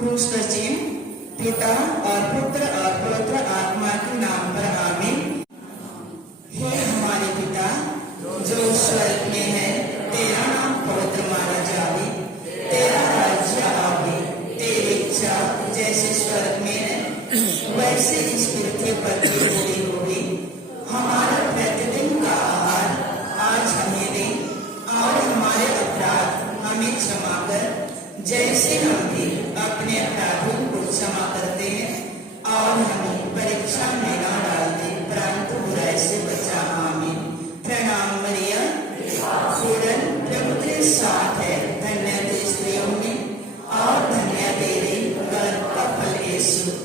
क्रूस का चिन्ह। पिता और पुत्र और पवित्र आत्मा के नाम पर आमीन। हे हमारे पिता जो स्वर्ग में है, तेरा नाम पवित्र माना जावे, तेरा राज्य आवे, तेरी इच्छा जैसे स्वर्ग में है वैसे इस पृथ्वी पर भी पूरी होगी। हमारा प्रतिदिन का आहार आज हमें दे और हमारे अपराध हमें क्षमा कर जैसे हम भी अपने अपराधों को क्षमा करते हैं, और हमें परीक्षा में न डाल दे परंतु बुराई से बचा। आमीन। प्रणाम मरिया, पूर्ण प्रभु तेरे साथ है, धन्य तू स्त्रियों में और धन्य तेरे गर्भ का फल यीशु।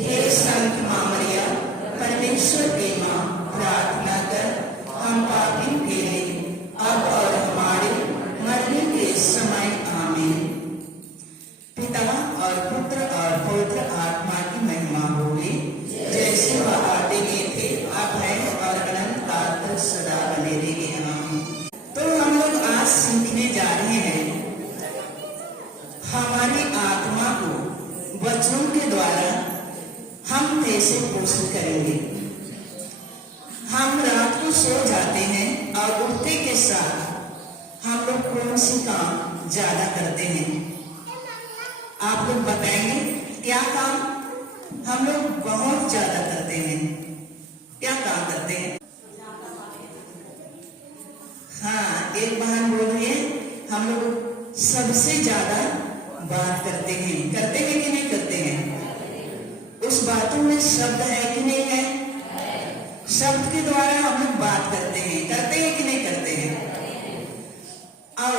हे संत मां मरिया, परमेश्वर की मां, प्रार्थना कर हम पापियों के लिए अब और हमारे मरने के समय। आमीन। पिता और पुत्र और पवित्र आत्मा की महिमा होगी, जैसे वह आदि में थे, अब है और अनंत काल तक सदा बने रहेंगे। आमीन। तो हम लोग आज सीखने जा रहे हैं हमारी आत्मा को वचनों के द्वारा हम कैसे पोषित करेंगे। हम रात को सो जाते हैं और उठते के साथ हम लोग कौन सी काम ज्यादा करते हैं? आप लोग बताएंगे क्या काम हम लोग बहुत ज्यादा करते हैं? क्या काम करते हैं? हाँ, एक बहन बोल रही है हम लोग सबसे ज्यादा बात करते हैं कि नहीं करते हैं? उस बातों में शब्द है कि नहीं है? शब्द के द्वारा हम लोग बात करते हैं कि नहीं करते हैं? और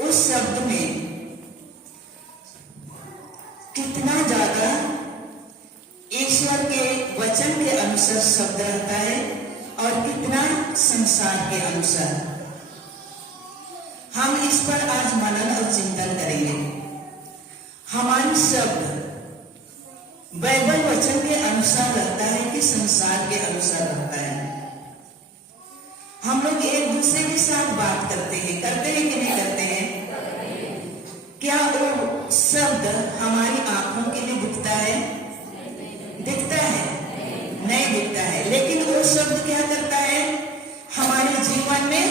उस शब्द में कितना ज्यादा ईश्वर के वचन के अनुसार शब्द रहता है और कितना संसार के अनुसार। हम इस पर आज मनन और चिंतन करेंगे। हमारी शब्द बाइबल वचन के अनुसार रहता है कि संसार के अनुसार रहता है? हम लोग एक दूसरे के साथ बात करते हैं कि नहीं करते हैं? क्या वो शब्द हमारी आंखों के लिए दिखता है? दिखता है? नहीं दिखता है, लेकिन वो शब्द क्या करता है? हमारे जीवन में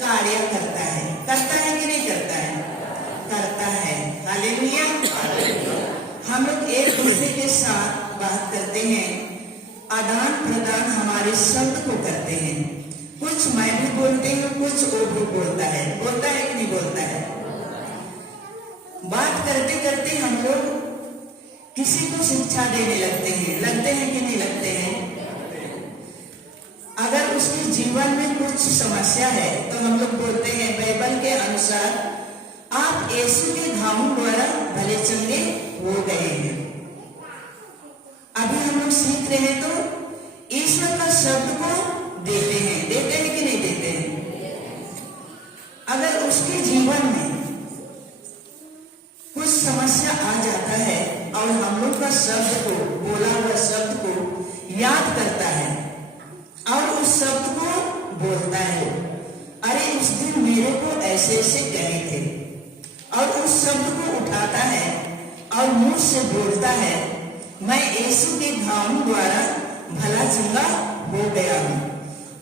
कार्य करता है कि नहीं करता है? करता है। हालेलुया। हम लोग एक दूसरे के साथ बात करते हैं, आदान प्रदान हमारे शब्द को करते हैं। कुछ मैं भी बोलती हूँ, कुछ वो भी बोलता है कि नहीं बोलता है? बात करते करते हम लोग किसी को शिक्षा देने लगते हैं कि नहीं लगते हैं? अगर उसके जीवन में कुछ समस्या है तो हम लोग बोलते हैं बाइबल के अनुसार आप यीशु के घावों द्वारा भले चंगे हो गए हैं। अभी हम लोग सीख रहे हैं तो ईश्वर का शब्द को देते हैं कि नहीं देते हैं? अगर उसके जीवन में कुछ समस्या आ जाता है और हम लोग का शब्द को, बोला हुआ शब्द को याद करता है और उस शब्द को बोलता है, अरे उस दिन मेरे को ऐसे ऐसे कहे थे, और उस शब्द को उठाता है और मुंह से बोलता है, मैं यीशु के घावों द्वारा भला चंगा हो गया हूं,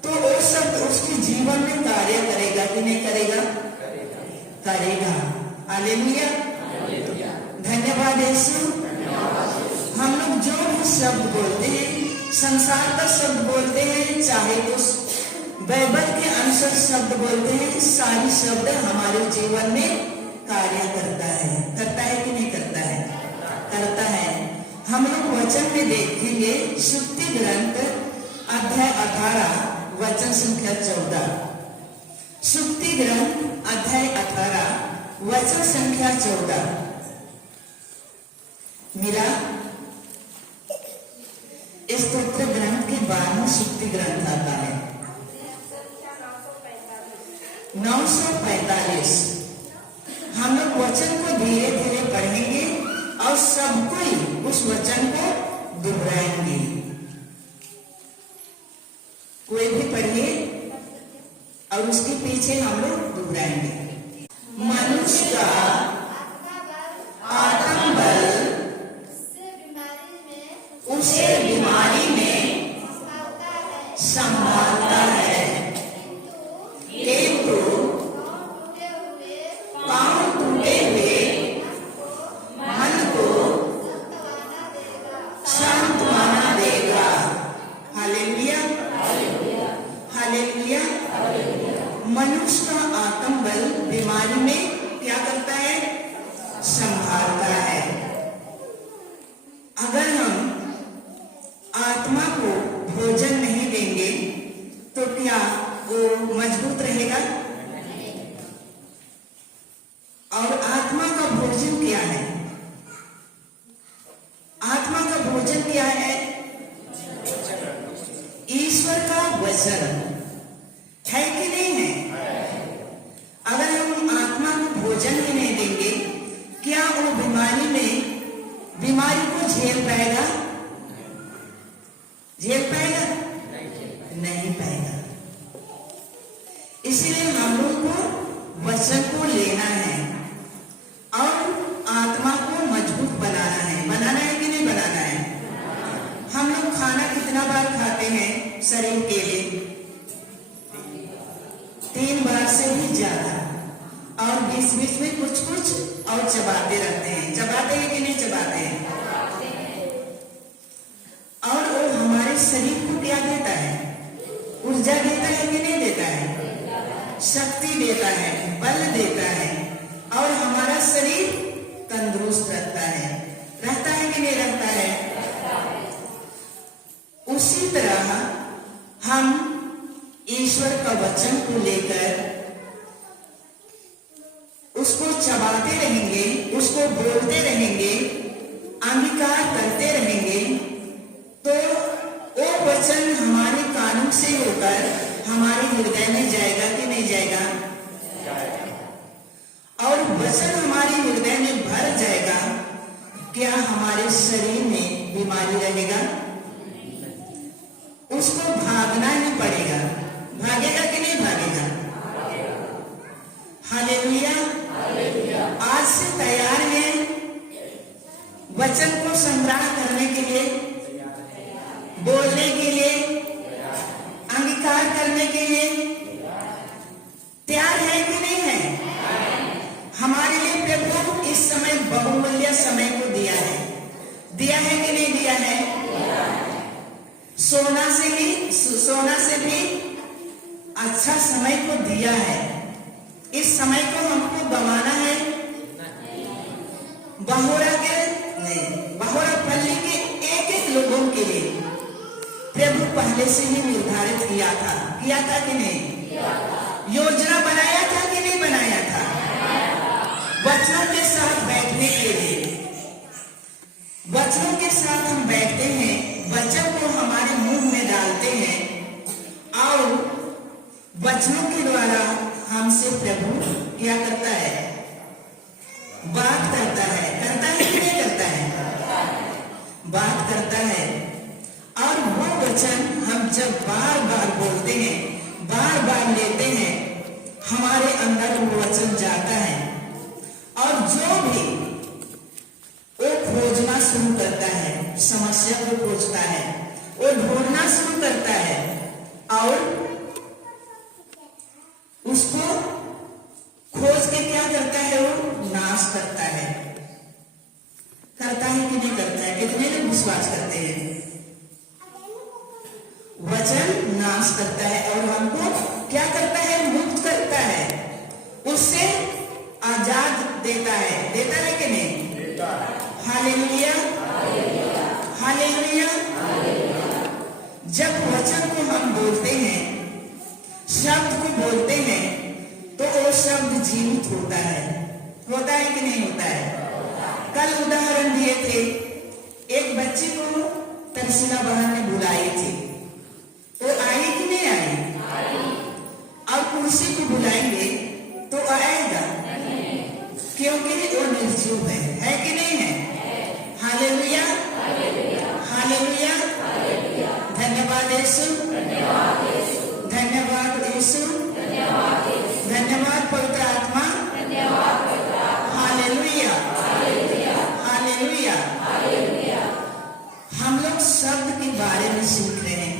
तो वो शब्द उसके जीवन में कार्य करेगा कि नहीं करेगा? करेगा। हालेलुया। धन्यवाद यीशु। हम लोग जो भी शब्द बोलते हैं, संसार का शब्द बोलते हैं, चाहे तो बाइबल के अनुसार शब्द बोलते हैं, सारी शब्द हमारे जीवन में कार्य करता है कि नहीं करता है? करता है। हम लोग वचन में देखेंगे सुक्ति ग्रंथ अध्याय 18 वचन संख्या 14। सुक्ति ग्रंथ अध्याय 18 वचन संख्या 14। मेरा स्तोत्र ग्रंथ के बाद में सुक्ति ग्रंथ आता है 945। हम लोग वचन को धीरे धीरे पढ़ेंगे और सब कोई उस वचन को दोहराएंगे। कोई भी पढ़िए और उसके पीछे हम लोग दोहराएंगे। मनुष्य का आत्म वचन है कि नहीं है? अगर हम आत्मा को भोजन ही नहीं देंगे, क्या वो बीमारी को झेल पाएगा? झेल पाएगा? नहीं पाएगा। इसीलिए हम लोग को वचन को लेना है और आत्मा को मजबूत बनाना है। बनाना है कि नहीं बनाना है? हम लोग खाना कितना बार खाते हैं शरीर के लिए? 3 बार से भी ज्यादा, और बीच बीच में कुछ कुछ और चबाते रहते हैं। चबाते हैं कि नहीं चबाते हैं? और वो हमारे शरीर को क्या देता है? ऊर्जा देता है कि नहीं देता है? शक्ति देता है, बल देता है, और हमारा शरीर तंदुरुस्त रहता है। रहता है कि नहीं रहता है? उसी तरह हम ईश्वर का वचन को लेकर उसको चबाते रहेंगे, उसको बोलते रहेंगे, अंगीकार करते रहेंगे, तो वो वचन हमारे कानों से होकर हमारे हृदय में जाएगा कि नहीं जाएगा? और वचन हमारे हृदय में भर जाएगा, क्या हमारे शरीर में बीमारी रहेगा? उसको भागना ही पड़ेगा। भागेगा कि नहीं भागेगा? हालेलुया। आज से तैयार है वचन को संग्रह करने के लिए, बोलने के लिए, अंगीकार करने के लिए तैयार है कि नहीं है? हमारे लिए प्रभु इस समय बहुमूल्य समय को दिया है। दिया है कि नहीं दिया है? सोना से भी अच्छा समय को दिया है। इस समय को हमको गंवाना है? बहुरा पल्ली के एक एक लोगों के लिए प्रभु पहले से ही निर्धारित किया था कि नहीं? योजना बनाया था कि नहीं बनाया था? वचनों के साथ बैठने के लिए, वचनों के साथ हम बैठते हैं, वचन को हमारे मुंह में डालते हैं, और वचनों के द्वारा हमसे प्रभु क्या करता है? बात करता है। करता है कि नहीं करता है? बात करता है। और वो वचन हम जब बार बार बोलते हैं, बार बार लेते हैं, हमारे अंदर वो वचन जाता है, और जो भी वो खोजना शुरू करता है, समस्या को खोजता है, वो ढूंढना शुरू करता है, और उसको खोज के क्या करता है? वो नाश करता है। करता है कि नहीं करता है? कितने लोग विश्वास करते हैं? वचन नाश करता है और हमको क्या करता है? मुक्त करता है, उससे आजाद देता है। देता है कि नहीं? देता है। Hallelujah, hallelujah. जब वचन को हम बोलते हैं, शब्द को बोलते हैं, तो वो शब्द जीवित होता है। होता है कि नहीं होता है? कल उदाहरण दिए थे, एक बच्चे को तरसीला बहन ने बुलाई थी, वो आई कि नहीं आई? और कुर्सी को बुलाएंगे तो आएगा, क्योंकि वो निर्जीव है कि नहीं है? Hallelujah, hallelujah. धन्यवाद यीशु, धन्यवाद यीशु, धन्यवाद पवित्र आत्मा। Hallelujah, hallelujah. हम लोग शब्द के बारे में सीख रहे हैं।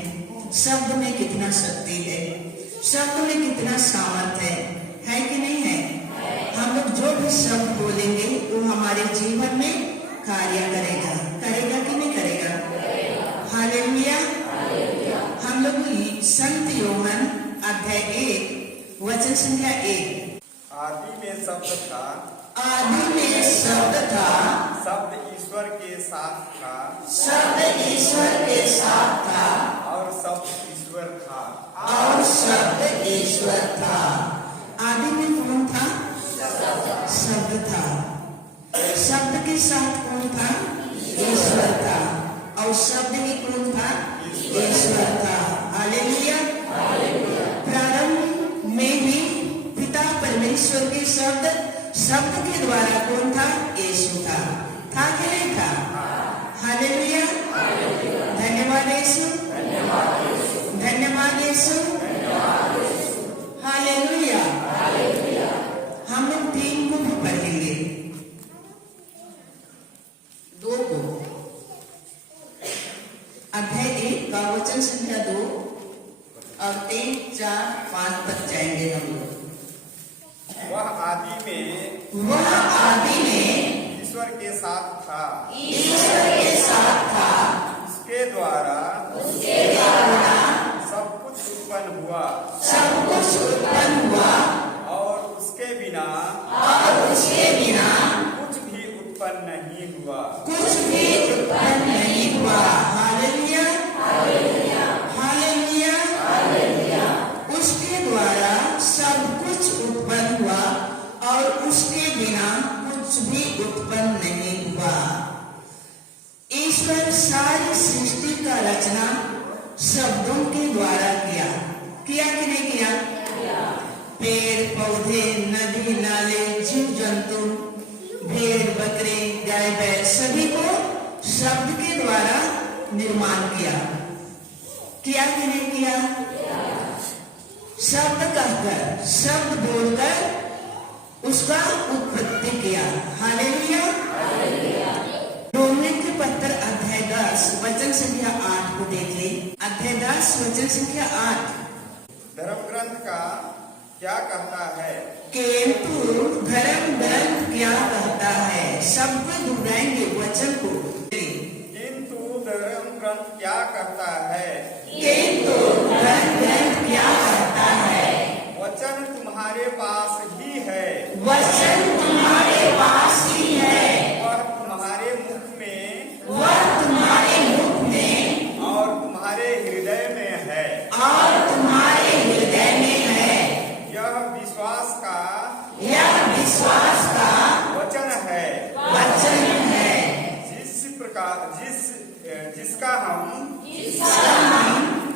शब्द में कितना शक्ति है, शब्द में कितना सामर्थ्य है कि नहीं है? हम लोग जो भी शब्द बोलेंगे वो हमारे जीवन में कार्य करेगा। करेगा कि नहीं करेगा? हालेलुया। हम लोग संत यूहन्ना अध्याय 1 वचन संख्या 1। आदि में शब्द था, आदि में शब्द था, शब्द ईश्वर के साथ था, शब्द ईश्वर के साथ था, और शब्द ईश्वर था, और शब्द ईश्वर था। आदि में कौन था? शब्द था। शब्द के साथ कौन था? ईश्वर था। और शब्द ही कौन था? ईश्वर था। हालेलुया। प्रारंभ में ही पिता परमेश्वर के शब्द के द्वारा कौन था? यीशु था कि नहीं था? हालेलुया, धन्यवाद यीशु, धन्यवाद यीशु, हालेलुया। हम लोग 3 को भी पढ़ेंगे, 2 को, अध्याय 1 का वचन संख्या 2 और 3, 4, 5 तक जाएंगे हम लोग। वह आदि में ईश्वर के साथ था, उसके द्वारा सब कुछ उत्पन्न हुआ, और उसके बिना कुछ भी उत्पन्न नहीं हुआ। Hallelujah, hallelujah. उसके द्वारा सब कुछ उत्पन्न हुआ और उसके बिना कुछ भी उत्पन्न नहीं हुआ। ईश्वर सारी सृष्टि का रचना शब्दों के द्वारा किया कि नहीं किया? पेड़ पौधे, नदी नाले, जीव जंतु, भेड़ बकरे, गाय बैल सभी को शब्द के द्वारा निर्माण किया कि नहीं किया? शब्द कहकर, शब्द बोलकर उसका उत्पत्ति किया। हालेलुया। रोमियो के पत्र अध्याय 10 वचन संख्या 8 को देखिए। अध्याय 10 वचन संख्या 8। धर्म ग्रंथ का क्या कहता है? किंतु धर्म ग्रंथ क्या कहता है? सबको दोहराएंगे वचन को। किंतु धर्म ग्रंथ क्या कहता है? किंतु धर्म ग्रंथ क्या कहता है? वचन तुम्हारे पास ही है, वचन तुम्हारे पास ही है, वह तुम्हारे मुख में और तुम्हारे हृदय में है, यह विश्वास का वचन है, जिसका हम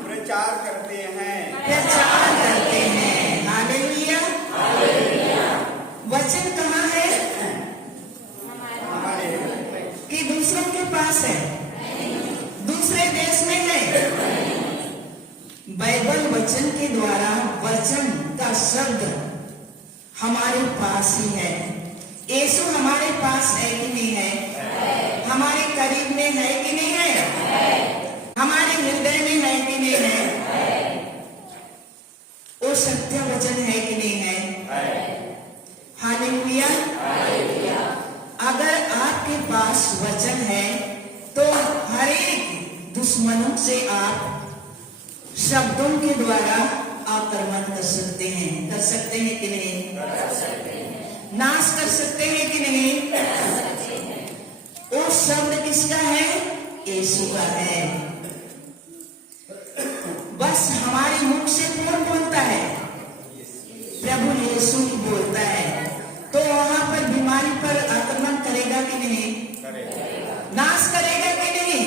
प्रचार करते हैं। हालेलुया। वचन कहाँ है? हमारे कि दूसरों के पास है, दूसरे देश में है। बाइबल वचन के द्वारा वचन का शब्द हमारे पास ही है। यीशु हमारे पास है कि नहीं है? हमारे करीब में है कि नहीं है? हमारे हृदय में है कि नहीं है? वो सत्य वचन है कि नहीं है? हालेलुया। अगर आपके पास वचन है तो हर एक दुश्मनों से आप शब्दों के द्वारा आक्रमण कर सकते हैं कि नहीं? नाश कर सकते हैं कि नहीं? वो शब्द किसका है? यीशु का है। बस हमारे मुख से कौन बोलता है? प्रभु यीशु ही बोलता है। तो वहां पर बीमारी पर आक्रमण करेगा कि नहीं? नाश करेगा कि नहीं?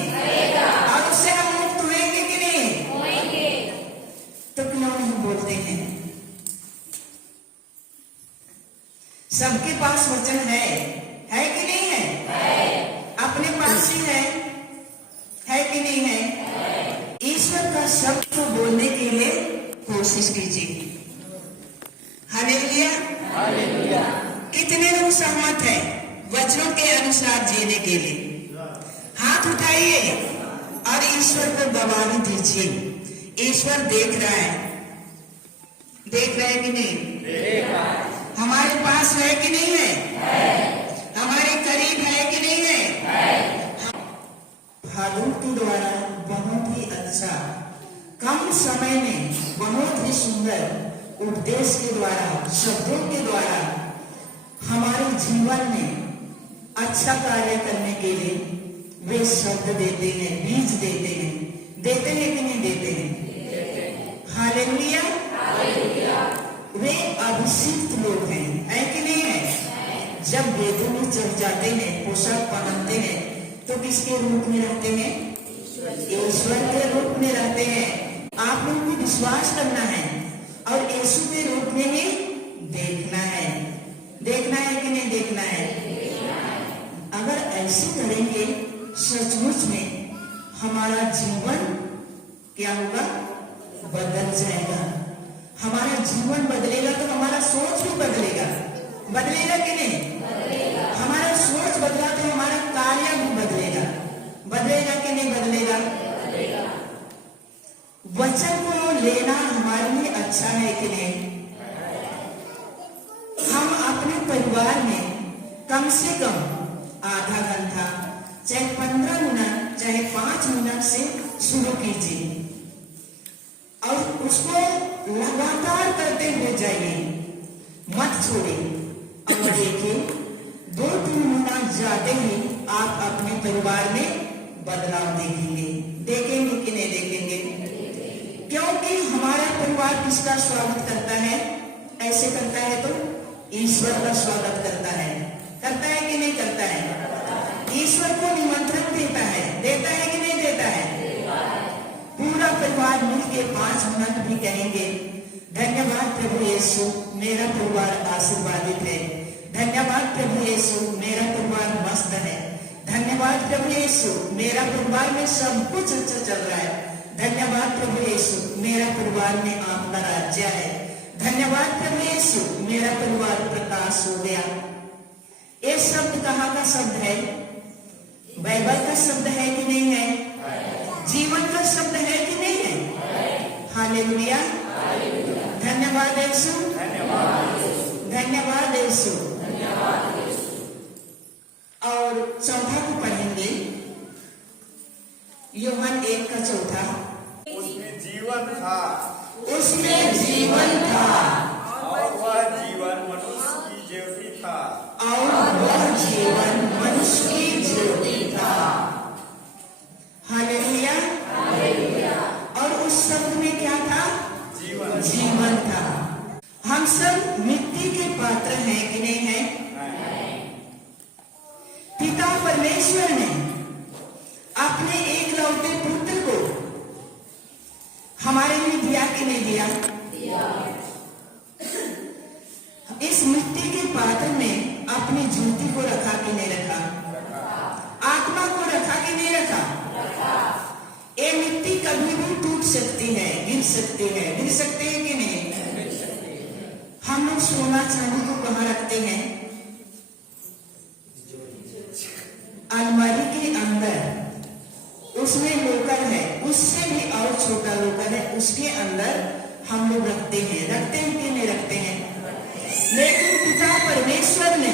और उससे हम मुक्त होंगे कि नहीं? तो क्यों नहीं बोलते हैं? सबके पास वचन है कि नहीं है? अपने पास ही है कि नहीं है? ईश्वर का शब्द को बोलने के लिए कोशिश कीजिए। हालेलुया। कितने लोग सहमत हैं वचनों के अनुसार जीने के लिए? हाथ उठाइए और ईश्वर को गवाही दीजिए। ईश्वर देख रहा है कि नहीं? हमारे पास है कि नहीं है? हमारे करीब है कि नहीं है? भागों के द्वारा बहुत ही अच्छा, कम समय में बहुत ही सुंदर उपदेश के द्वारा, शब्दों के द्वारा हमारे जीवन में अच्छा कार्य करने के लिए वे शब्द देते हैं, बीज देते हैं कि नहीं देते हैं? हालेलुया। वे अभिषिक्त लोग हैं कि नहीं है? जब वेदों में चढ़ जाते हैं, पोशाक पहनते हैं, तो किसके रूप में रहते हैं? ईश्वर के रूप में रहते हैं। आप लोगों को विश्वास करना है और यीशु के रूप में ही देखना है। देखना है कि नहीं देखना है? अगर ऐसे करेंगे सचमुच में हमारा जीवन क्या होगा? बदल जाएगा। हमारा जीवन बदलेगा तो हमारा सोच भी बदलेगा। बदलेगा कि नहीं? हमारा सोच बदला तो हमारा कार्य भी बदलेगा। बदलेगा कि नहीं बदलेगा? वचन को लेना हमारे लिए अच्छा है कि नहीं? हम अपने परिवार में कम से कम आधा घंटा, चाहे 15 मिनट, चाहे 5 मिनट से शुरू कीजिए और उसको लगातार करते हुए जाइए, मत छोड़िए। और देखिए 2-3 मिनट जाते ही आप अपने परिवार में बदलाव देखेंगे। देखेंगे कि नहीं देखेंगे? क्योंकि हमारा परिवार किसका स्वागत करता है? ऐसे करता है तो ईश्वर का स्वागत करता है। करता है कि नहीं करता है? ईश्वर को निमंत्रण देता है। देता है कि नहीं देता है? पूरा परिवार मिलकर 5 मिनट भी कहेंगे, धन्यवाद प्रभु यीशु, मेरा परिवार आशीर्वादित है। धन्यवाद प्रभु यीशु, मेरा परिवार मस्त है। धन्यवाद प्रभु यीशु, मेरा परिवार में सब कुछ अच्छा चल रहा है। धन्यवाद प्रभु यीशु, मेरा परिवार में आपका राज्य है। धन्यवाद प्रभु यीशु, मेरा परिवार प्रकाश हो गया। ये शब्द कहाँ का शब्द है? बाइबल का शब्द है कि नहीं है? जीवन का शब्द है कि नहीं है? हालेलुया, धन्यवाद यीशु, धन्यवाद यीशु। और चौथा को पढ़ेंगे, यूहन्ना 1:4। उसमें जीवन था, उसमें जीवन था और वह जीवन मनुष्य की ज्योति था। और वह जीवन मनुष्य की ज्योति था। हालेलुया। और उस शब्द में क्या था? जीवन। जीवन था। हम सब मिट्टी के पात्र हैं कि नहीं है? पिता परमेश्वर ने अपने एकलौते पुत्र को हमारे लिए दिया कि नहीं दिया? इस मिट्टी के पात्र में अपनी ज्योति को रखा कि नहीं रखा? आत्मा को रखा कि नहीं रखा? ये मिट्टी कभी भी टूट सकती है, गिर सकती है। गिर सकती है कि नहीं? हम लोग सोना चांदी को कहाँ रखते हैं? अलमारी के अंदर। उसमें लोकर है, उससे भी और छोटा लोकर है, उसके अंदर हम लोग रखते हैं। रखते हैं कि नहीं रखते हैं? लेकिन पिता परमेश्वर ने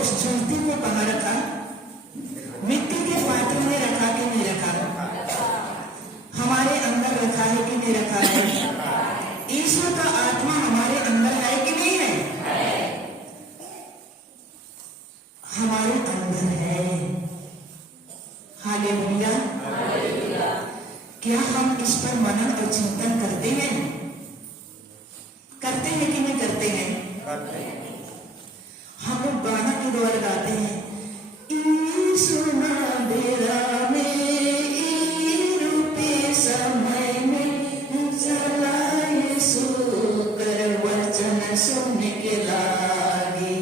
उस ज्योति को कहाँ रखा? मिट्टी के पात्र में रखा कि नहीं रखा? हमारे अंदर रखा है कि नहीं रखा है? ईश्वर का आत्मा हमारे अंदर है कि नहीं है? हमारे अंदर है। हालेलुया। क्या हम इस पर मनन और चिंतन करते हैं? करते हैं कि नहीं करते हैं? हम लोग गाना के द्वारा गाते हैं, सुना देरा में रूपे समय में चला यीशु कर वचन सुनने के लागी।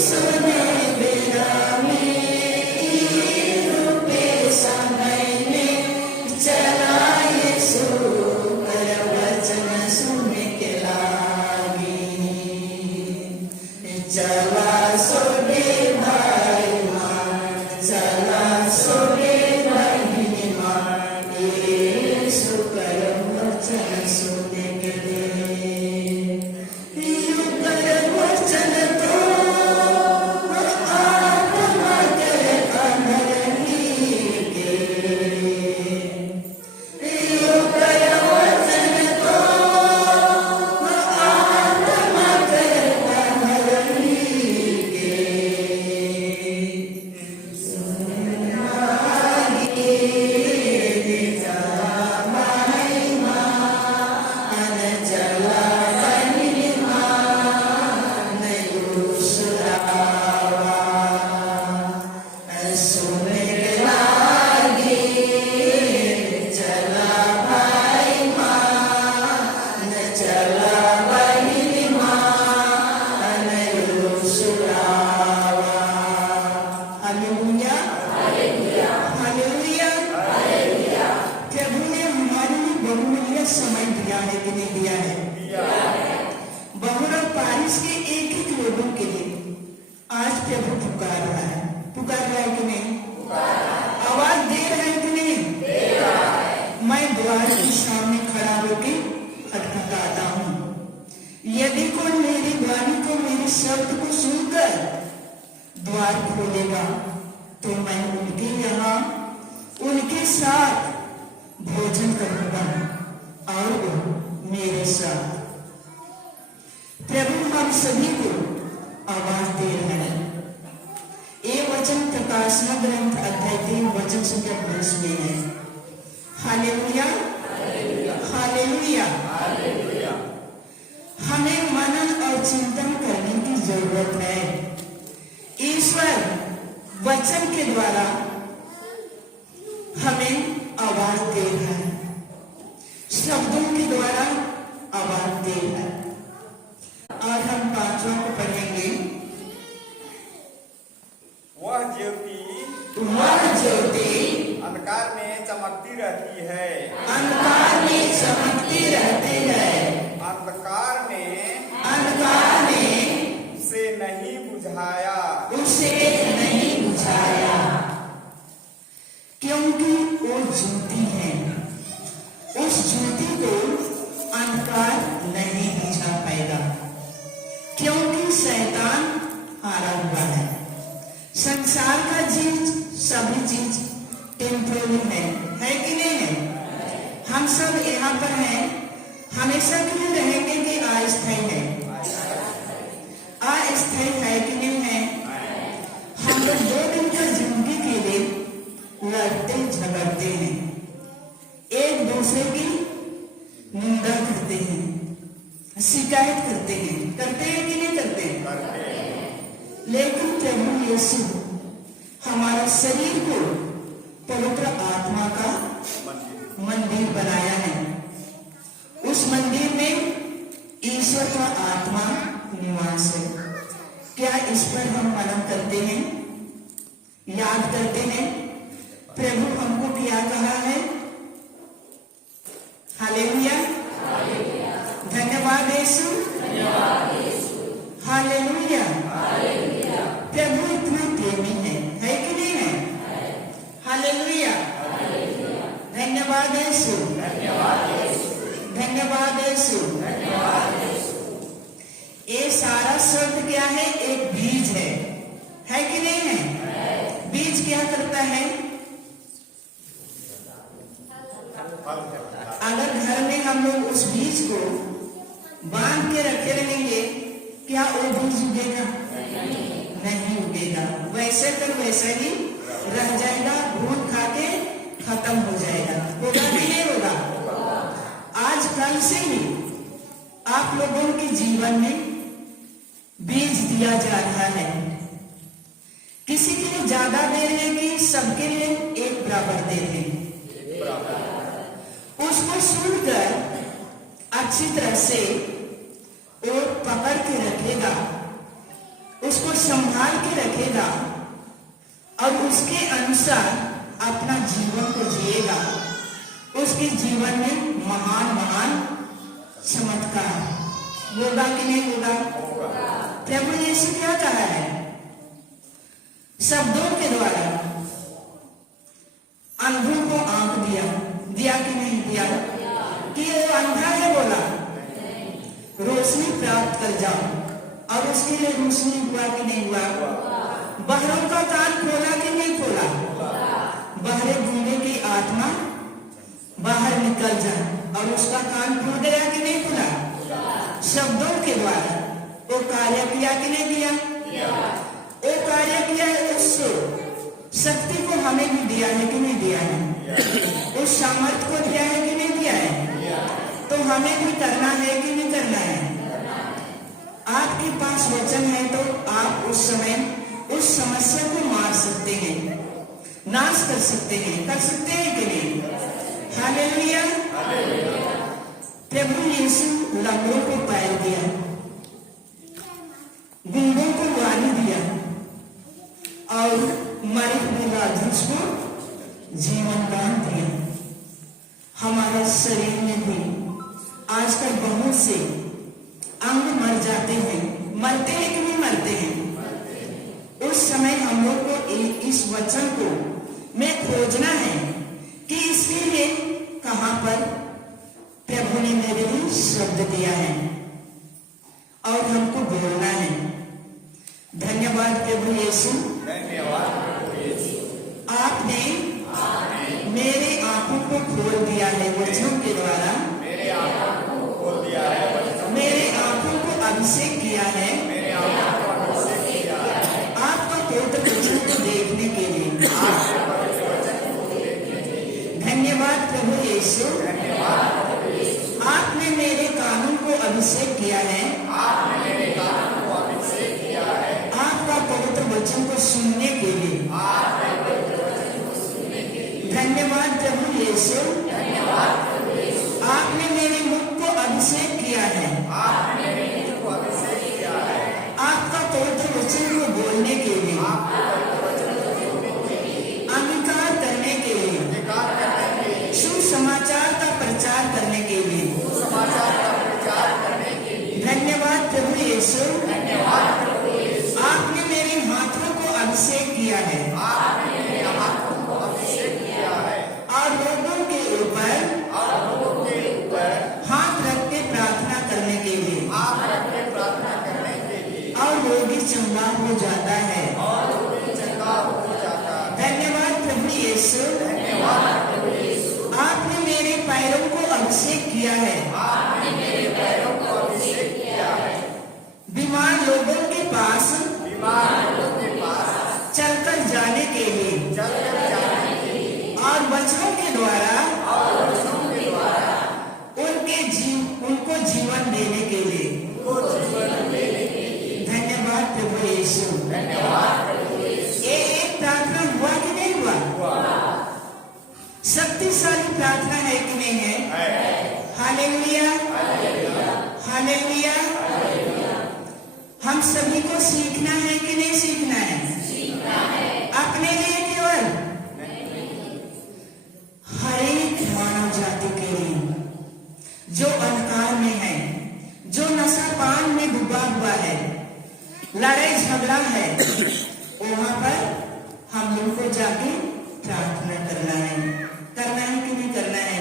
सुने बेरा में रूपे समय में चला यीशु कर वचन सुनने के लागी। द्वार खोलेगा तो मैं उनके यहाँ उनके साथ भोजन करूंगा और वो मेरे साथ। प्रभु हम सभी को आवाज दे रहे हैं। ये वचन प्रकाशना ग्रंथ अध्याय 3 वचन संख्या 20 में है। Hallelujah, hallelujah. हमें मनन और चिंतन करने की जरूरत है। ईश्वर वचन के द्वारा हमें आवाज दे रहा है, शब्दों के द्वारा आवाज दे रहा है। और हम पांचों को पढ़ेंगे। वह ज्योति अंधकार में चमकती रहती है, अंधकार में चमकती रहती है, अंधकार ने उसे नहीं बुझाया, क्योंकि वो ज्योति है। उस ज्योति को अंधकार नहीं बुझा पाएगा, क्योंकि शैतान हारा हुआ है। संसार का चीज, सभी चीज टेम्पोररी है कि नहीं है? हम सब यहाँ पर हैं, हमेशा के लिए रहेंगे कि अस्थायी है? अस्थायी है कि नहीं है? हम लोग 2 दिन का जिंदगी के लिए लड़ते झगड़ते हैं, एक दूसरे की निंदा करते हैं, शिकायत करते हैं कि नहीं करते? लेकिन प्रभु यीशु हमारा शरीर को पवित्र आत्मा का मंदिर बनाया है। उस मंदिर में ईश्वर का आत्मा निवास है। क्या इस पर हम मनन करते हैं, याद करते हैं? प्रभु हमको क्या कहा है? हालेलुया, धन्यवाद यीशु, हालेलुया। प्रभु इतना प्रेमी है कि नहीं है? हालेलुया, धन्यवाद यीशु, धन्यवाद यीशु। ये सारा शब्द क्या है? एक बीज है कि नहीं है? बीज क्या करता है? अगर घर में हम लोग उस बीज को बांध के रखे रहेंगे, क्या वो बीज उगेगा? नहीं उगेगा। वैसे तो वैसे ही रह जाएगा, भून खा के खत्म हो जाएगा। होगा कि नहीं होगा? आज कल से ही आप लोगों के जीवन में बीज दिया जा रहा है। किसी के लिए ज्यादा दे रहे हैं कि सबके लिए एक बराबर दे रहे हैं। उसको सुनकर अच्छी तरह से वो पकड़ के रखेगा, उसको संभाल के रखेगा और उसके अनुसार अपना जीवन को जिएगा। उसके जीवन में महान महान चमत्कार होगा कि नहीं होगा? प्रभु यीशु क्या कहा है? शब्दों के द्वारा अंधों को आंख दिया कि नहीं दिया? कि वो अंधा है बोला रोशनी प्राप्त कर जाओ, और उसके लिए रोशनी हुआ कि नहीं हुआ? बहरों का कान खोला कि नहीं खोला? बहरे गूंगे की आत्मा बाहर निकल जाए और उसका कान खुल गया कि नहीं खुला? शब्दों के द्वारा वो कार्य किया कि नहीं किया? वो कार्य किया। उस शक्ति को हमें भी दिया है कि नहीं दिया है? उस सामर्थ्य को दिया है कि नहीं दिया है? तो हमें भी करना है कि नहीं करना है? आपके पास वचन है तो आप उस समय उस समस्या को मार सकते हैं, नाश कर सकते हैं, कर सकते हैं कि नहीं? हालेलुया। प्रभु यीशु लंगड़ों को पैर दिया, गूंगों को वाणी दिया और मरे हुए लाजरस को जीवन दान दिया। हमारे शरीर में भी आजकल बहुत से अंग मर जाते हैं। मरते हैं कि नहीं मरते हैं? उस समय हम लोग को इस वचन को में खोजना है कि इसके लिए कहां पर प्रभु ने मेरे लिए शब्द दिया है और हमको बोलना है। धन्यवाद। धन्यवाद प्रभु यीशु, धन्यवाद प्रभु यीशु। आपने मेरे आंखों को खोल दिया है वचनों के द्वारा, मेरे आंखों को खोल दिया है वचनों, मेरे आंखों को अभिषेक किया है, मेरे आंखों को अभिषेक किया है आपका पवित्र वचन को देखने के लिए। धन्यवाद प्रभु यीशु, आपने मेरे कानों को अभिषेक किया है, आपने मेरे कानों को अभिषेक किया है आपका पवित्र वचन को सुनने के लिए। धन्यवाद प्रभु यीशु, आपने मेरे मुख को अभिषेक किया है, आपने मेरे मुख को अभिषेक किया है आपका पवित्र वचन को बोलने के लिए, अंगीकार करने के लिए, अधिकार करने के लिए, सुसमाचार का प्रचार करने के लिए। समाचार का प्रचार करने के लिए। धन्यवाद प्रभु यीशु, धन्यवाद प्रभु यीशु। आपने मेरे हाथों को अभिषेक किया है आपने मेरे हाथों को अभिषेक किया है और लोगों के ऊपर और लोगों के ऊपर हाथ रख के प्रार्थना करने के लिए, हाथ रख के प्रार्थना करने के लिए, और रोगी चंगा हो जाता है। और रोगी चंगा हो जाता है। धन्यवाद प्रभु यीशु, धन्यवाद प्रभु यीशु। आपने मेरे पैरों को अभिषेक किया है आपने मेरे पैरों को अभिषेक किया है बीमार लोगों के पास बीमार लोगों के पास चलकर जाने के लिए, चलकर जाने के लिए, और वचनों के द्वारा और वचनों के द्वारा उनको जीवन देने के लिए। उनको जीवन देने के लिए। धन्यवाद प्रभु यीशु। धन्यवाद प्रभु यीशु। ये एक प्रार्थना हुआ कि नहीं हुआ? शक्तिशाली प्रार्थना है कि नहीं है? Hallelujah, hallelujah. हम सभी को सीखना है कि नहीं सीखना है? अपने लिए केवल, हर एक मानव जाति के लिए जो अंधकार में है, जो नशापान में डूबा हुआ है, लड़ाई झगड़ा है, वहां पर हम लोग को जाके प्रार्थना करना है कि नहीं करना है?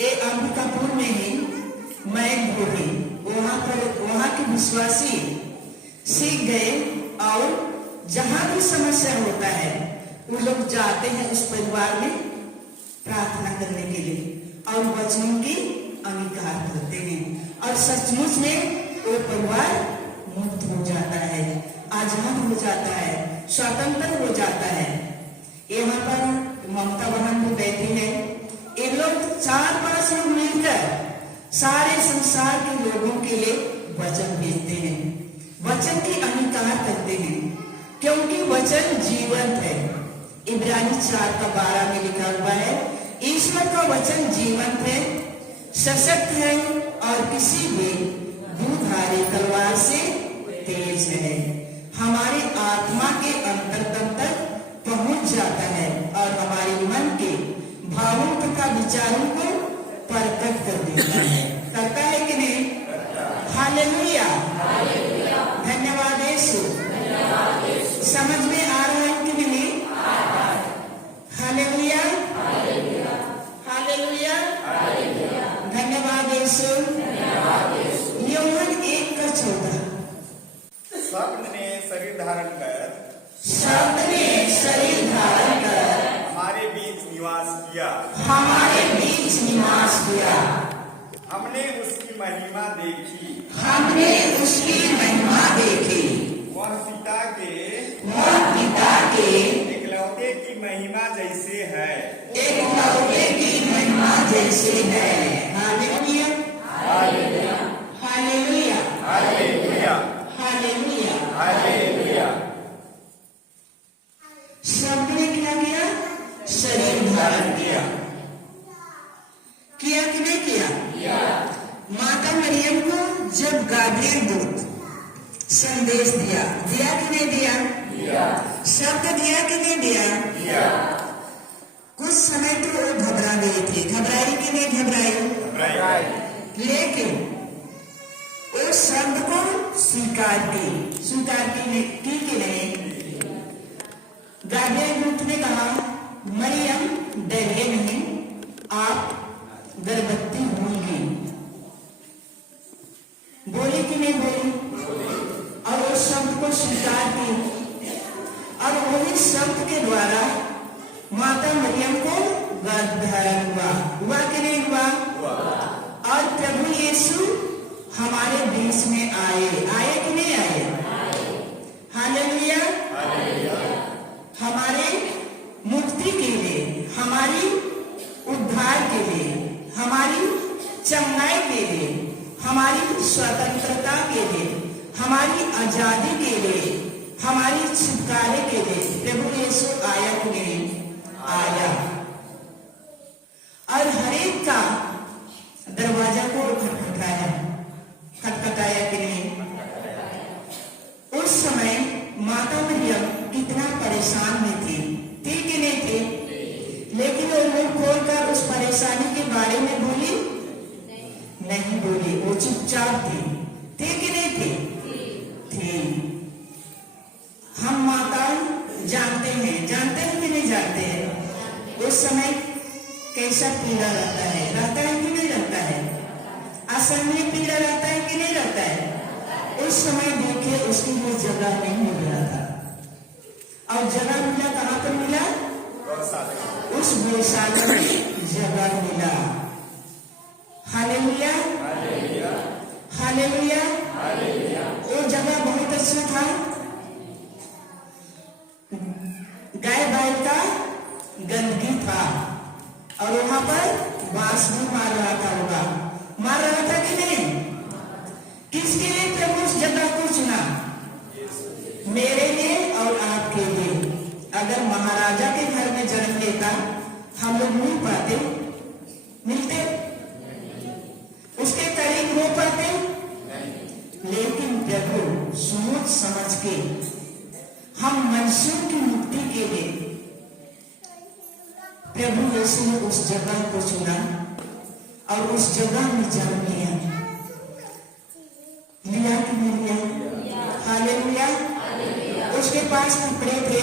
ये अंबिकापुर में ही मैं भूली, वहां के विश्वासी सीख गए, और जहां भी समस्या होता है वो लोग जाते हैं उस परिवार में प्रार्थना करने के लिए और वचनों की अंगीकार करते हैं, और सचमुच में वो परिवार मुक्त हो जाता है, आजाद हो जाता है, स्वतंत्र हो जाता है। यहाँ पर ममता बहन भी बैठी है, ये लोग 4-5 लोग मिलकर सारे संसार के लोगों के लिए वचन भेजते हैं, वचन की अंगीकार करते हैं, क्योंकि वचन जीवंत है। इब्रानी 4:12 में लिखा हुआ है, ईश्वर का वचन जीवंत है, सशक्त है, और किसी भी दुधारी तलवार से तेज है, हमारी आत्मा के अंतरतम तक पहुंच जाता है और हमारे मन के भावों तथा विचारों को प्रकट कर देता है। करता है कि नहीं? हालेलुया, धन्यवाद यीशु। समझ में आ रहा है कि नहीं? हालेलुया, हालेलुया, धन्यवाद यीशु। यूहन्ना 1:14, शब्द ने शरीर धारण कर शब्द ने शरीर धारण कर हमारे बीच निवास किया, हमारे बीच निवास किया, हमने उसकी महिमा देखी, हमने उसकी महिमा देखी, वह पिता के एकलौते की महिमा जैसे है, एकलौते की महिमा जैसे है। Hallelujah, hallelujah, hallelujah, hallelujah, hallelujah. Hallelujah. शब्द ने क्या किया? शरीर धारण किया कि नहीं किया? माता मरियम को जब गाब्रिएल दूत संदेश दिया कि नहीं दिया? शब्द दिया कि नहीं दिया? कुछ समय तो वो घबरा गई थी, घबराई कि नहीं घबराई? लेकिन उस शब्द को स्वीकार की कि नहीं? गाब्रिएल दूत ने कहा, मरियम डरिए नहीं, आप गर्भवती होंगी। बोली कि नहीं बोली? और उस शब्द को स्वीकार उस शब्द के द्वारा माता मरियम को गर्भ धारण हुआ कि नहीं हुआ? और प्रभु यीशु हमारे बीच में आए कि नहीं आए? हालेलुया। हमारे मुक्ति के लिए, हमारी उद्धार के लिए, हमारी चंगाई के लिए, हमारी स्वतंत्रता के लिए, हमारी आजादी के लिए, हमारी छुटकारे के लिए प्रभु यीशु आया कि नहीं आया? और हरेक का दरवाजा को खटखटाया कि नहीं? उस समय माता मरियम कितना परेशान में थी कि नहीं थी? लेकिन वो मुंह खोलकर उस परेशानी के बारे में बोली नहीं बोली, वो चुपचाप थी कि नहीं थी? हम माता जानते हैं कि नहीं जानते हैं उस समय कैसा पीड़ा रहता है कि नहीं रहता है? असहनीय पीड़ा रहता है कि नहीं रहता है? उस समय देखिए उसकी वो जगह नहीं मिल रहा था, और जगह मिला कहाँ पर मिला? उस गौशाला में जगह मिला। Hallelujah, hallelujah. वो जगह बहुत अच्छा था, गाय बैल का गंदगी था, और वहां पर बांस भी मार रहा था कि नहीं? किसके लिए प्रभु उस जगह को चुना? मेरे लिए और आपके लिए। अगर महाराजा के घर में जन्म लेता हम लोग मिलते उसके करीब हो पाते? लेकिन प्रभु सोच समझ के हम मनुष्यों की मुक्ति के लिए प्रभु यीशु ने उस जगह को चुना और उस जगह में जन्म लिया कि नहीं लिया? हालेलुया। उसके पास कपड़े थे,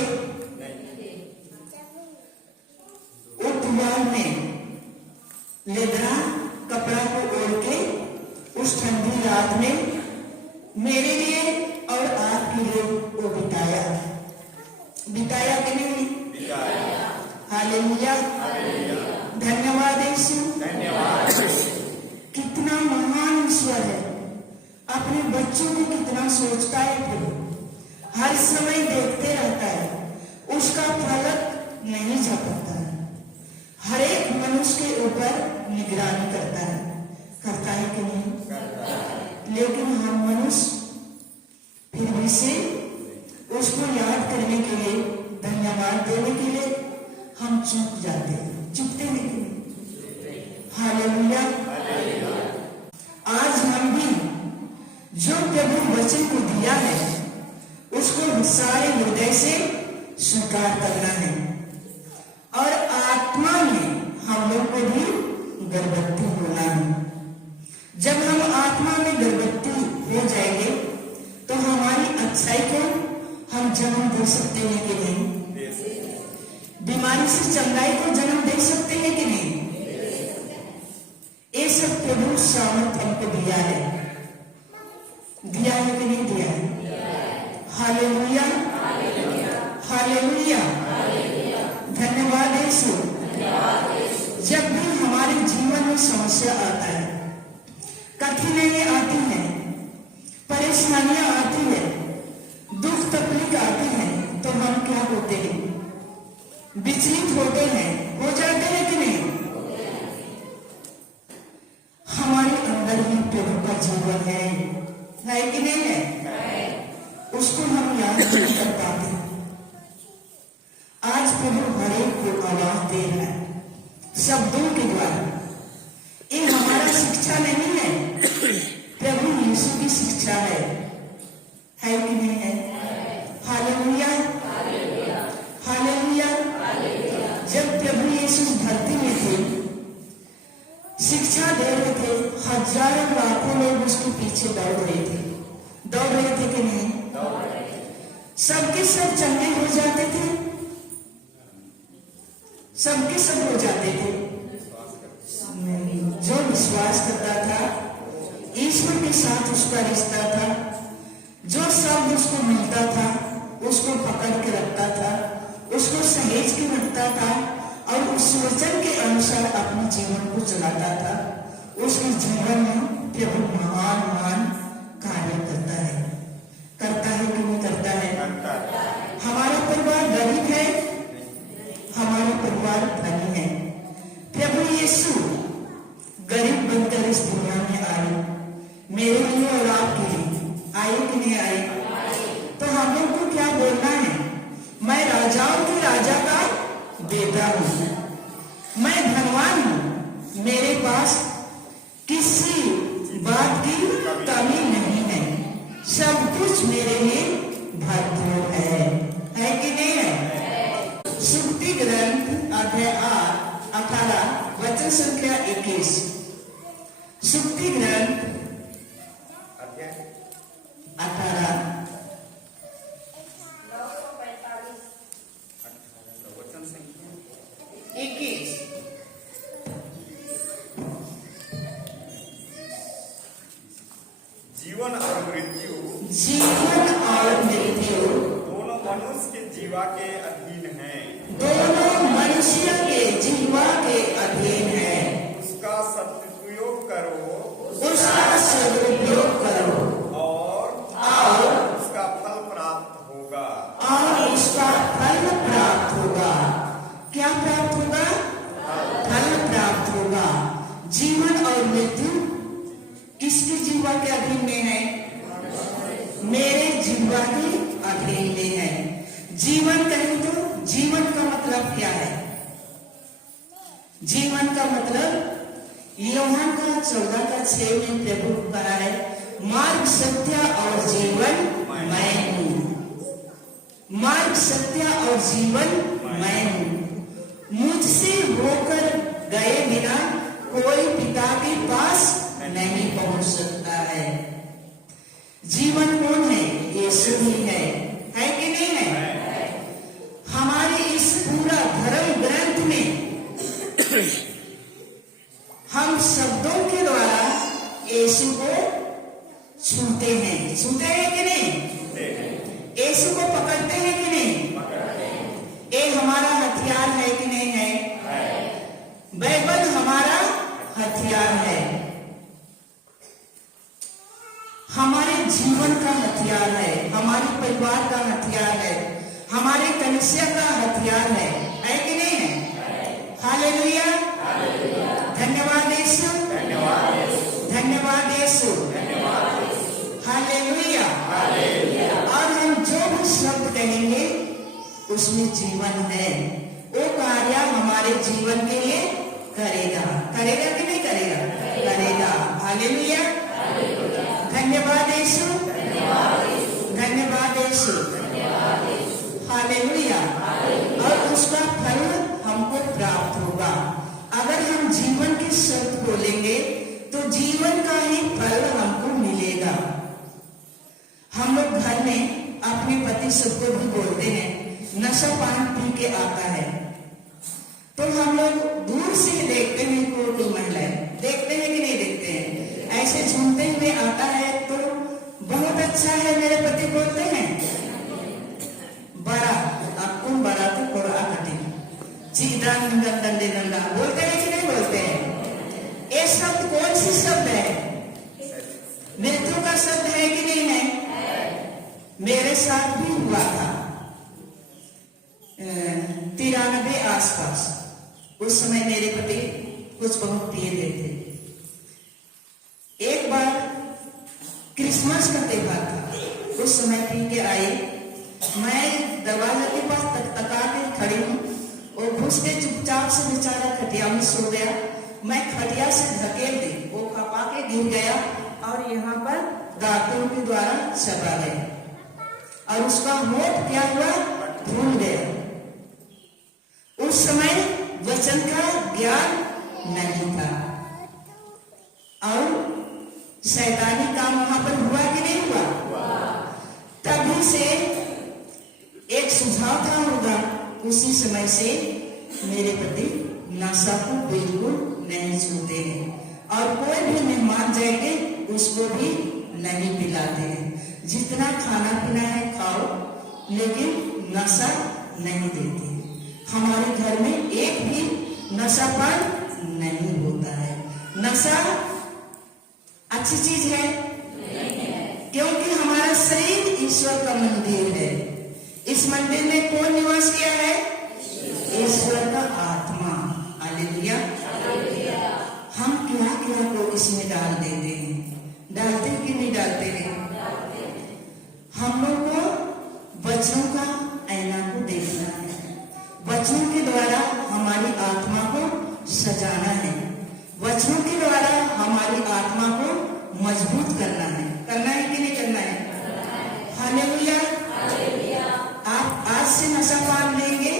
वो पुआल में लेदरा कपड़ा को ओढ़ के उस ठंडी रात में मेरे लिए और आपके लिए वो बिताया कि नहीं? हालेलुया। धन्यवाद यीशु। कितना महान ईश्वर है, अपने बच्चों को कितना सोचता है प्रभु, हर समय देखते रहता है, उसका फलक नहीं झपकता है, हर एक मनुष्य के ऊपर निगरानी करता है कि नहीं? लेकिन हम मनुष्य फिर भी से उसको याद करने के लिए, धन्यवाद देने के लिए हम चुपते नहीं। हालेलुया। आज हम भी जो प्रभु वचन को दिया है उसको सारे हृदय से स्वीकार करना है, और आत्मा में हम लोग को भी गर्भवती होना है। जब हम आत्मा में गर्भवती हो जाएंगे तो हमारी अच्छाई को हम जन्म दे सकते हैं कि नहीं? बीमारी से चंगाई को जन्म दे सकते हैं कि नहीं? ये सब प्रभु सामर्थ हमको दिया है कि नहीं दिया है? Hallelujah, hallelujah. धन्यवाद यीशु। जब भी हमारे जीवन में समस्या आता है, कठिनाइयां आती हैं, परेशानियां आती है, दुख तकलीफ आती है, तो हम क्या होते हैं? विचलित होते हैं, हो जाते हैं कि नहीं? हमारे अंदर ही प्रभु का जीवन है कि नहीं है? उसको हम याद नहीं कर पाते। आज प्रभु हर एक को आवाज दे रहा है शब्दों के द्वारा। ये हमारा शिक्षा नहीं है, प्रभु यीशु की शिक्षा है कि नहीं है? Hallelujah, hallelujah. जब प्रभु यीशु धरती में थे, शिक्षा दे रहे थे, हजारों लाखों लोग उसके पीछे दौड़ रहे थे कि नहीं? सबके सब चंगे हो जाते थे, सबके सब हो जाते थे। जो विश्वास करता था, ईश्वर के साथ उसका रिश्ता था, जो शब्द उसको मिलता था उसको पकड़ के रखता था, उसको सहेज के रखता था और उस वचन के अनुसार अपने जीवन को चलाता था, उसके जीवन में प्रभु महान महान कार्य करता है कि नहीं करता है। हमारा परिवार गरीब है, हमारा परिवार धनी है। प्रभु यीशु गरीब बनकर इस दुनिया में आए, मेरे लिए और आपके लिए आए कि नहीं आए? तो हम लोग को क्या बोलना है? मैं राजाओं के राजा का बेटा हूं, मैं धनवान हूं, मेरे पास किसी बात की कमी नहीं है, सब कुछ मेरे लिए भरपूर है कि नहीं है? सुक्ति ग्रंथ अध्याय 18 वचन संख्या 21। सुक्ति ग्रंथ 18 21। जीवन और मृत्यु दोनों मनुष्य के जीवा के अधीन है, दोनों मनुष्य के जीवा के अधीन है। उसका सदुपयोग करो, उसका सदुपयोग करो और उसका फल प्राप्त होगा, और उसका फल प्राप्त होगा। क्या प्राप्त होगा? फल प्राप्त होगा। जीवन और मृत्यु किसके जीवा के अधीन में है? मेरे जीवा के अधीन में है। जीवन कहें तो जीवन का मतलब क्या है? जीवन का मतलब यूहन्ना का 14:6 में प्रभु कहा है, मार्ग सत्य और जीवन मैं हूं। मार्ग सत्य और जीवन मैं हूं, मुझसे होकर गए बिना कोई पिता के पास नहीं पहुंच सकता है। जीवन कौन है? यीशु ही है कि नहीं है? हमारे इस पूरा धर्म ग्रंथ में हम शब्दों के द्वारा यीशु को छूते हैं कि नहीं? यीशु को पकड़ते हैं कि नहीं? ये हमारा हथियार है कि नहीं है? बाइबल हमारा हथियार है, हमारे जीवन का हथियार है, हमारे परिवार का हथियार है, हमारे कलीसिया का हथियार है कि नहीं है? हालेलुया, धन्यवाद यीशु, धन्यवाद यीशु, हालेलुया। और हम जो भी शब्द कहेंगे उसमें जीवन है, वो कार्य हमारे जीवन के लिए करेगा कि नहीं करेगा? करेगा। हालेलुया, धन्यवाद यीशु, धन्यवाद यीशु, हालेलुया। और उसका फल हमको प्राप्त होगा। अगर हम जीवन के शब्द बोलेंगे तो जीवन का ही फल हमको मिलेगा। हम लोग घर में अपने पति सबको भी बोलते हैं, नशा पान पी के आता है, तो हम लोग दूर से देखते हैं, कोई महिलाएं देखते हैं कि नहीं देखते हैं? ऐसे झूमते हुए आता है तो बहुत अच्छा है मेरे पति बोलते हैं, बड़ा आपको बड़ा तो कोरा कटी चीदा डंडे डंडा बोलते हैं कि नहीं बोलते हैं? ये शब्द कौन सी शब्द है? मृत्यु का शब्द है कि नहीं है? मेरे साथ भी हुआ था 93 आसपास। उस समय मेरे पति कुछ बहुत पिए थे। एक बार क्रिसमस का त्योहार था, उस समय पी के आए, मैं दरवाजे के पास तका के खड़ी हूँ, और घुस के चुपचाप से बेचारा खटिया में सो गया। मैं खटिया से धकेल दी, वो खपा के गिर गया और यहाँ पर दांतों के द्वारा चबा गया, और उसका होठ क्या हुआ? फूल गया। उस समय वचन का ज्ञान नहीं था, और शैतानी काम वहां पर हुआ कि नहीं हुआ? तभी से एक सुझाव था होगा, उसी समय से मेरे पति नशा को बिल्कुल नहीं छूते हैं, और कोई भी मेहमान जाएंगे उसको भी नहीं पिलाते हैं। जितना खाना पीना है खाओ, लेकिन नशा नहीं देते। हमारे घर में एक भी नशापान नहीं होता है। नशा अच्छी चीज है क्योंकि हमारा शरीर ईश्वर का मंदिर है। इस मंदिर में कौन निवास किया है? ईश्वर का आत्मा। हालेलुया। हम क्या क्या को इसमें डाल देते हैं, डालते कि नहीं डालते हैं? हम लोग को वचनों का आईना को देखना है, वचनों के द्वारा हमारी आत्मा को सजाना है, वचनों के द्वारा हमारी आत्मा को मजबूत करना है कि नहीं करना है? हालेलुया। आप आज से नशा पान लेंगे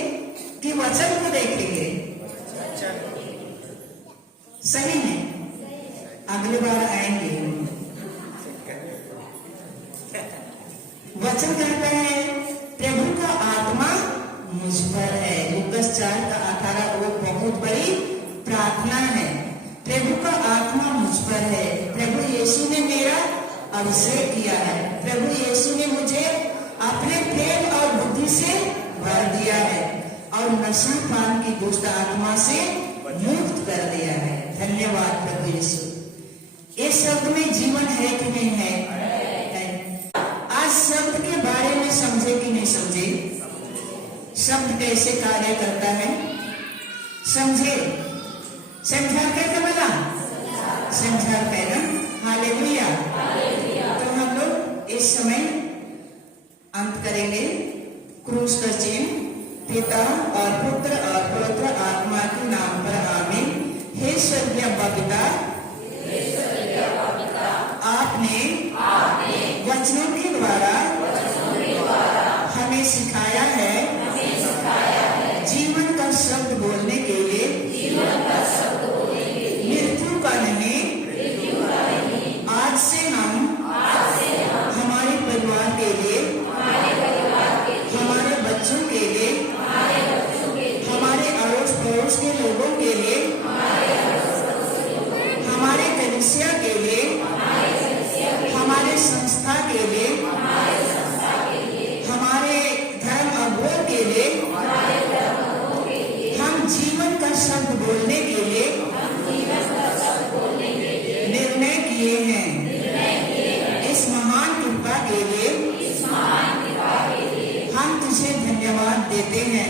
कि वचन को देखेंगे? सही है, अगली बार आएंगे। वचन कहता है प्रभु का आत्मा मुझ पर है। लूकास 4:18 वो बहुत बड़ी प्रार्थना है। प्रभु का आत्मा मुझ पर है। प्रभु यीशु ने मेरा अभिषेक किया है। प्रभु यीशु ने मुझे अपने प्रेम और बुद्धि से भर दिया है और नशा पान की दुष्ट आत्मा से मुक्त कर दिया है। धन्यवाद प्रभु यीशु। इस शब्द में जीवन है कि नहीं है? आज शब्द के बारे में समझे कि नहीं समझे? शब्द कैसे कार्य करता है समझे? समझा कैसे बना? समझा कैसे? हालेलुया। तो हम लोग इस समय अंत करेंगे क्रूस का चिन्ह। पिता और पुत्र और पवित्र आत्मा के नाम पर आमीन। हे स्वर्गीय पिता, आपने वचनों के द्वारा हमें सिखाया है जीवन का शब्द बोलने के लिए, मृत्यु का नहीं। आज से हम हमारे परिवार के लिए, हमारे बच्चों के लिए, हमारे अड़ोस पड़ोस के लोगों के लिए, हमारे कलीसिया के लिए, हमारे संस्था के लिए, हमारे धर्म अगुओं के लिए, हम जीवन का शब्द बोलने के लिए निर्णय किए हैं। इस महान कृपा के लिए हम तुझे धन्यवाद देते हैं।